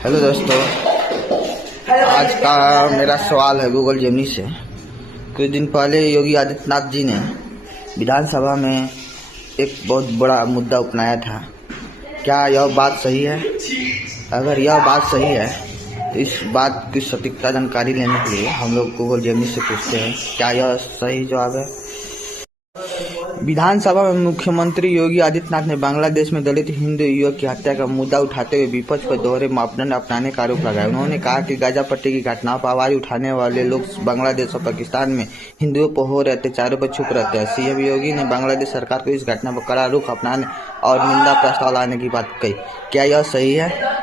Hello दोस्तों, आज का मेरा सवाल है गूगल जेमिनी से। कुछ दिन पहले योगी आदित्यनाथ जी ने विधानसभा में एक बहुत बड़ा मुद्दा अपनाया था। क्या यह बात सही है? अगर यह बात सही है तो इस बात की सटीकता जानकारी लेने के लिए हम लोग गूगल जेमिनी से पूछते हैं, क्या यह सही जवाब है? विधानसभा में मुख्यमंत्री योगी आदित्यनाथ ने बांग्लादेश में दलित हिंदू युवक की हत्या का मुद्दा उठाते हुए विपक्ष पर दोहरे मापदंड अपनाने का आरोप लगाया। उन्होंने कहा कि गाजा पट्टी की घटनाओं पर आवाज उठाने वाले लोग बांग्लादेश और पाकिस्तान में हिंदुओं पर हो रहे अत्याचारों पर चुप रहते हैं। सीएम योगी ने बांग्लादेश सरकार को इस घटना पर कड़ा रुख अपनाने और निंदा प्रस्ताव लाने की बात कही। क्या यह सही है?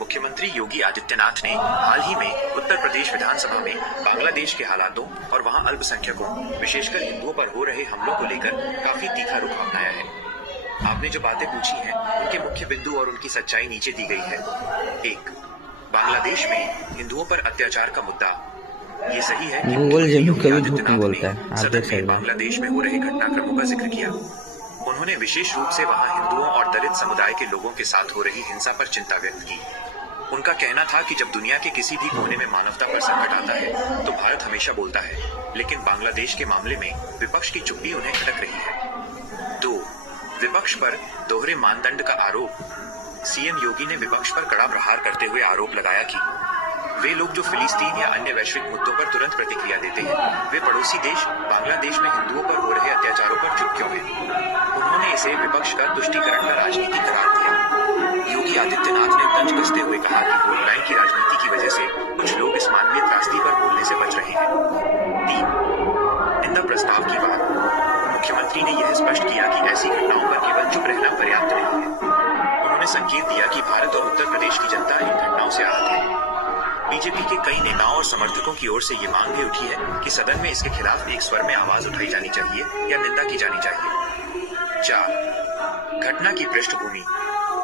मुख्यमंत्री योगी आदित्यनाथ ने हाल ही में उत्तर प्रदेश विधानसभा में बांग्लादेश के हालातों और वहां अल्पसंख्यकों विशेषकर हिंदुओं पर हो रहे हमलों को लेकर काफी तीखा रुख अपनाया है। आपने जो बातें पूछी हैं, उनके मुख्य बिंदु और उनकी सच्चाई नीचे दी गई है। 1. बांग्लादेश में हिंदुओं पर अत्याचार का मुद्दा। ये सही है कि गूगल जेमिनी कभी आदित्यनाथ झूठ नहीं बोलता है, आप सदन देख में सकते हैं। बांग्लादेश में हो रहे घटनाक्रमों का जिक्र किया। उन्होंने विशेष रूप से वहां हिंदुओं और दलित समुदाय के लोगों के साथ हो रही हिंसा पर चिंता व्यक्त की। उनका कहना था कि जब दुनिया के किसी भी कोने में मानवता पर संकट आता है तो भारत हमेशा बोलता है, लेकिन बांग्लादेश के मामले में विपक्ष की चुप्पी उन्हें खटक रही है। 2. विपक्ष पर दोहरे मानदंड का आरोप। सीएम योगी ने विपक्ष पर कड़ा प्रहार करते हुए आरोप लगाया कि वे लोग जो फिलिस्तीन या अन्य वैश्विक मुद्दों पर तुरंत प्रतिक्रिया देते हैं, वे पड़ोसी देश बांग्लादेश में हिंदुओं पर हो रहे अत्याचारों पर चुप क्यों हैं? उन्होंने इसे विपक्ष का तुष्टीकरण का राजनीति करार दिया। योगी आदित्यनाथ ने तंज कसते हुए कहा कि वोट बैंक की राजनीति की वजह से कुछ लोग इस मानवीय त्रासदी पर बोलने से बच रहे हैं। 3. निंदा प्रस्ताव की बात। मुख्यमंत्री ने यह स्पष्ट किया कि ऐसी घटनाओं पर केवल चुप रहना पर्याप्त नहीं है। उन्होंने संकेत दिया कि भारत और उत्तर प्रदेश की जनता इन घटनाओं से आहत है। बीजेपी के कई नेताओं और समर्थकों की ओर से ये मांग भी उठी है कि सदन में इसके खिलाफ एक स्वर में आवाज उठाई जानी चाहिए या निंदा की जानी चाहिए। 4. घटना की पृष्ठभूमि।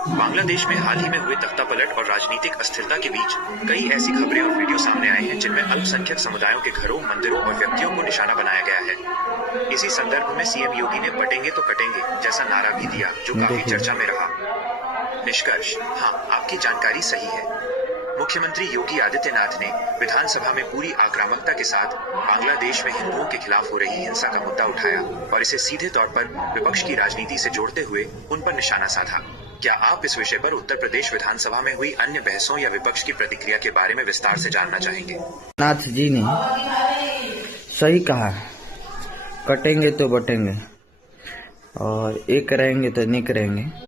बांग्लादेश में हाल ही में हुए तख्तापलट और राजनीतिक अस्थिरता के बीच कई ऐसी खबरें और वीडियो सामने आए हैं जिनमें अल्पसंख्यक समुदायों के घरों, मंदिरों और व्यक्तियों को निशाना बनाया गया है। इसी संदर्भ में सीएम योगी ने बटेंगे तो कटेंगे जैसा नारा भी दिया, जो काफी चर्चा में रहा। निष्कर्ष, हाँ, आपकी जानकारी सही है। मुख्यमंत्री योगी आदित्यनाथ ने विधानसभा में पूरी आक्रामकता के साथ बांग्लादेश में हिंदुओं के खिलाफ हो रही हिंसा का मुद्दा उठाया और इसे सीधे तौर पर विपक्ष की राजनीति से जोड़ते हुए उन पर निशाना साधा। क्या आप इस विषय पर उत्तर प्रदेश विधानसभा में हुई अन्य बहसों या विपक्ष की प्रतिक्रिया के बारे में विस्तार से जानना चाहेंगे? नाथ जी ने सही कहा, कटेंगे तो बटेंगे और एक रहेंगे तो निक रहेंगे।